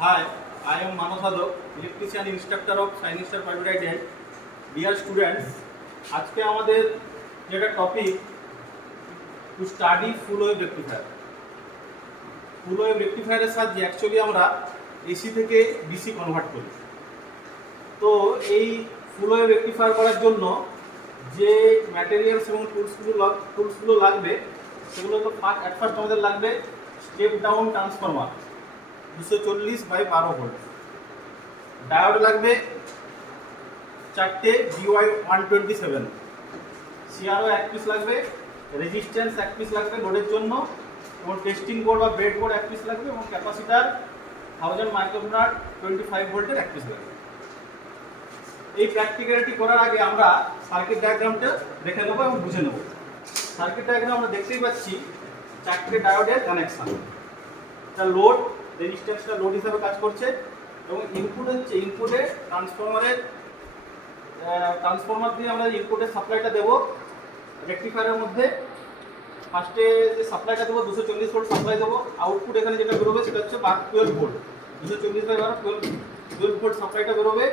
Hi, I am Manas Adok, electrician instructor of Shine Star Private Limited. Dear students, আজকে আমাদের যেটা topic to study full wave rectifier. Full wave রেকটিফায়ারের সাহায্যে actually আমরা AC থেকে DC convert করি। তো এই ফুল ওয়েভ রেকটিফায়ার করার জন্য যে ম্যাটেরিয়ালস এবং টুলসগুলো লাগবে সেগুলো তো ফার্স্ট আমাদের লাগবে step down transformer 240/12 volt, diode লাগবে 4টে DY 127, CRO 1 পিস লাগবে, রেজিস্ট্যান্স 1 পিস লাগবে লোডের জন্য, এবং টেস্টিং বোর্ড বা ব্রেড বোর্ড 1 পিস লাগবে, এবং ক্যাপাসিটার 1000 মাইক্রোফ্যারাড 25 ভোল্টের 1 পিস লাগবে। এই প্র্যাকটিক্যালিটি করার আগে আমরা সার্কিট ডায়াগ্রামটা দেখে নেবো এবং বুঝে নেব। সার্কিট ডায়াগ্রাম আমরা দেখতেই পাচ্ছি 4টে ডায়োডের কানেকশন। এটা লোড, রেজিস্ট্যান্সটা লোড হিসাবে কাজ করছে, এবং ইনপুট হচ্ছে ইনপুটে ট্রান্সফরমার দিয়ে আমরা ইনপুটের সাপ্লাইটা দেবো রেকটিফায়ারের মধ্যে। ফার্স্টে যে সাপ্লাইটা দেবো 240 ভোল্ট সাপ্লাই দেবো, আউটপুট এখানে যেটা বেরোবে সেটা হচ্ছে 12 ভোল্ট, 240/12 ভোল্ট সাপ্লাইটা বেরোবে।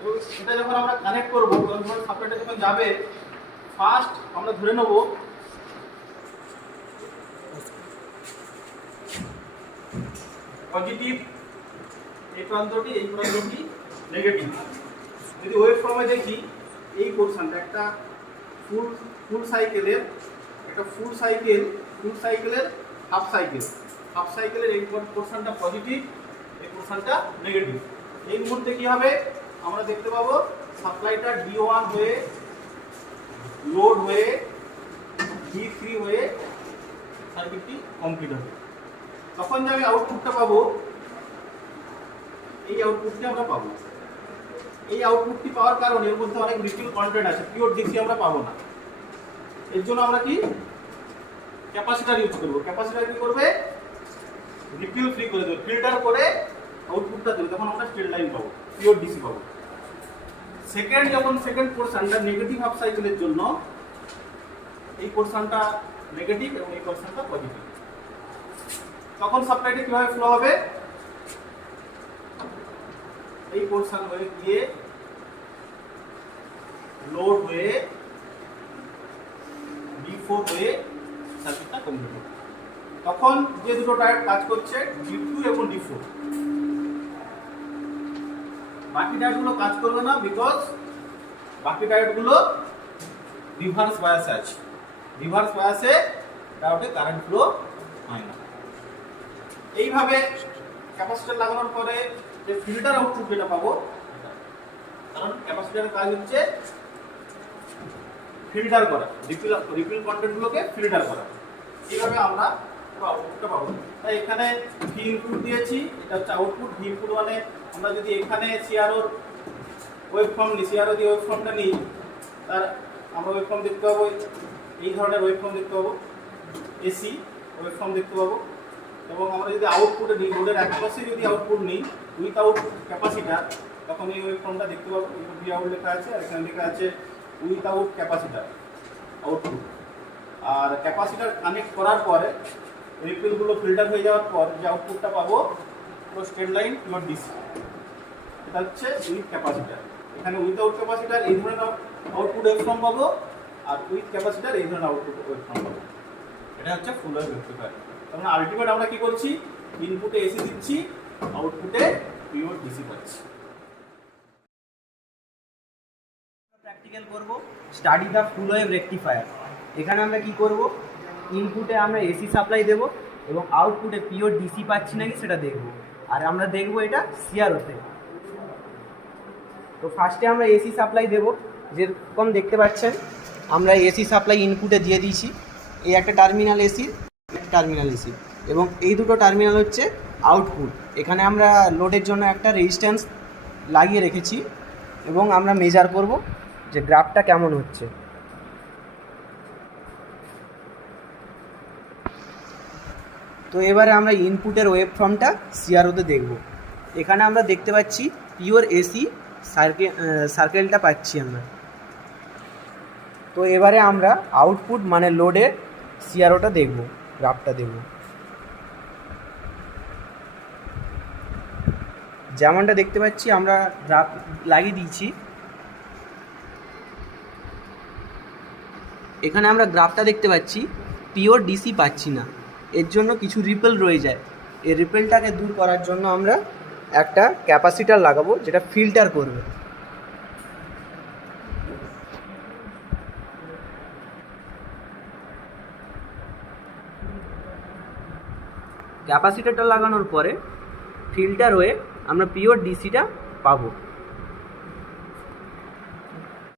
এবং এটা যখন আমরা কানেক্ট করবো 12 ভোল্ট সাপ্লাইটা যখন যাবে, ফার্স্ট আমরা ধরে নেবো পজিটিভ এই প্রান্তটি, এই প্রান্তটি নেগেটিভ। যদি ওয়েভ ফর্মে দেখি এই পোর্শনটা একটা ফুল সাইকেলের হাফ সাইকেলের এই পোর্শনটা পজিটিভ, এই পোর্শনটা নেগেটিভ। এই মুহূর্তে কি হবে আমরা দেখতে পাবো সাপ্লাইটা D1 হয়ে লোড হয়ে D3 হয়ে সার্কিটটি কমপ্লিট হবে। তখন যে আমি আউটপুটটা পাবো, এই আউটপুটটি আমরা পাবো। এই আউটপুটটি পাওয়ার কারণে এর মধ্যে অনেক রিফিল কন্টেন্ট আছে, পিওর ডিসি আমরা পাবো না। এর জন্য আমরা কি ক্যাপাসিটার ইউজ করবো। ক্যাপাসিটার কি করবে, রিফিল ফ্রি করে দেবে, ফিল্টার করে আউটপুটটা দেবে, তখন আমরা স্ট্রেট লাইন পাবো, পিওর ডিসি পাবো। সেকেন্ড পোর্শনটা নেগেটিভ হাফ সাইকেলের জন্য এই পোর্শনটা নেগেটিভ এবং এই পোর্শনটা পজিটিভ। তখন সাপ্লাইটা কিভাবে ফ্লো হবে, এই পোর্শন হয়ে গিয়ে লোড হয়ে D4 হয়ে সার্কিটটা কমপ্লিট হবে। তখন যে দুটো ডায়োড কাজ করছে D2 এবং D4, বাকি ডায়োডগুলো কাজ করবে না, বিকজ বাকি ডায়োডগুলো রিভার্স বায়াসে আছে। রিভার্স বায়াসে ডায়োডে কারেন্ট ফ্লো হয় না। এইভাবে ক্যাপাসিটর লাগানোর পরে যে ফিল্টার আউটপুট যেটা পাবো, কারণ ক্যাপাসিটরের কাজ হচ্ছে ফিল্টার করা, রিফিল কন্টেন্টগুলোকে ফিল্টার করা। এইভাবে আমরা আউটপুটটা পাবো। তাই এখানে ভি ইনপুট দিয়েছি, এটা হচ্ছে আউটপুট। ভি ইনপুট মানে আমরা যদি এখানে সিআরওর ওয়েভ ফর্ম নিই, সিআরও দিয়ে ওয়েভ ফর্মটা নিই, তার আমরা ওয়েভ ফর্ম দেখতে পাবো, এই ধরনের ওয়েভ ফর্ম দেখতে পাবো, এসি ওয়েভ ফর্ম দেখতে পাবো। এবং আমরা যদি আউটপুটে নিই, লোডের একপাশে যদি আউটপুট নিই উইথআউট ক্যাপাসিটার, তখন এই ওয়েভ ফর্মটা দেখতে পাবো। ভি আউট লেখা আছে, আর এখানে লেখা আছে উইথআউট ক্যাপাসিটার আউটপুট। আর ক্যাপাসিটার কানেক্ট করার পরে রিফিলগুলো ফিল্টার হয়ে যাওয়ার পর যে আউটপুটটা পাবো পুরো স্ট্রেট লাইন পিওর ডিসি। এটা হচ্ছে উইথ ক্যাপাসিটার। এখানে উইথআউট ক্যাপাসিটার এই ধরনের আউটপুট ওয়েভ ফর্ম পাবো, আর উইথ ক্যাপাসিটার এই ধরনের আউটপুট ওয়েভ ফর্ম পাবো। এটা হচ্ছে ফুল ওয়েভ রেকটিফায়ার। তার মানে আলটিমেট আমরা কি করছি, ইনপুটে এসি দিচ্ছি, আউটপুটে পিওর ডিসি পাচ্ছি। প্র্যাকটিক্যাল করব study the full wave rectifier. এখানে আমরা কি করব, ইনপুটে আমরা এসি সাপ্লাই দেব এবং আউটপুটে পিওর ডিসি পাচ্ছি নাকি সেটা দেখব। আর আমরা দেখব এটা সিআরওতে। তো ফার্স্টে আমরা এসি সাপ্লাই দেব, যেরকম দেখতে পাচ্ছেন আমরা এসি সাপ্লাই ইনপুটে দিয়ে দিয়েছি। এই একটা টার্মিনাল এসি, টার্মিনাল এসি, এবং এই দুটো টার্মিনাল হচ্ছে আউটপুট। এখানে আমরা লোডের জন্য একটা রেজিস্ট্যান্স লাগিয়ে রেখেছি এবং আমরা মেজার করব যে গ্রাফটা কেমন হচ্ছে। তো এবারে আমরা ইনপুটের ওয়েভ ফর্মটা সিআরওতে দেখব। এখানে আমরা দেখতে পাচ্ছি পিওর এসি সার্কেলটা পাচ্ছি আমরা। তো এবারে আমরা আউটপুট মানে লোডে সিআরওটা দেখব, গ্রাফটা দেখব। যেমনটা দেখতে পাচ্ছি আমরা ড্রাফ লাগিয়ে দিয়েছি। এখানে আমরা গ্রাফটা দেখতে পাচ্ছি, পিওর ডিসি পাচ্ছি না, এর জন্য কিছু রিপেল রয়ে যায়। এই রিপেলটাকে দূর করার জন্য আমরা একটা ক্যাপাসিটার লাগাবো যেটা ফিল্টার করবে। ক্যাপাসিটারটা লাগানোর পরে ফিল্টার হয়ে আমরা পিওর ডিসিটা পাবো।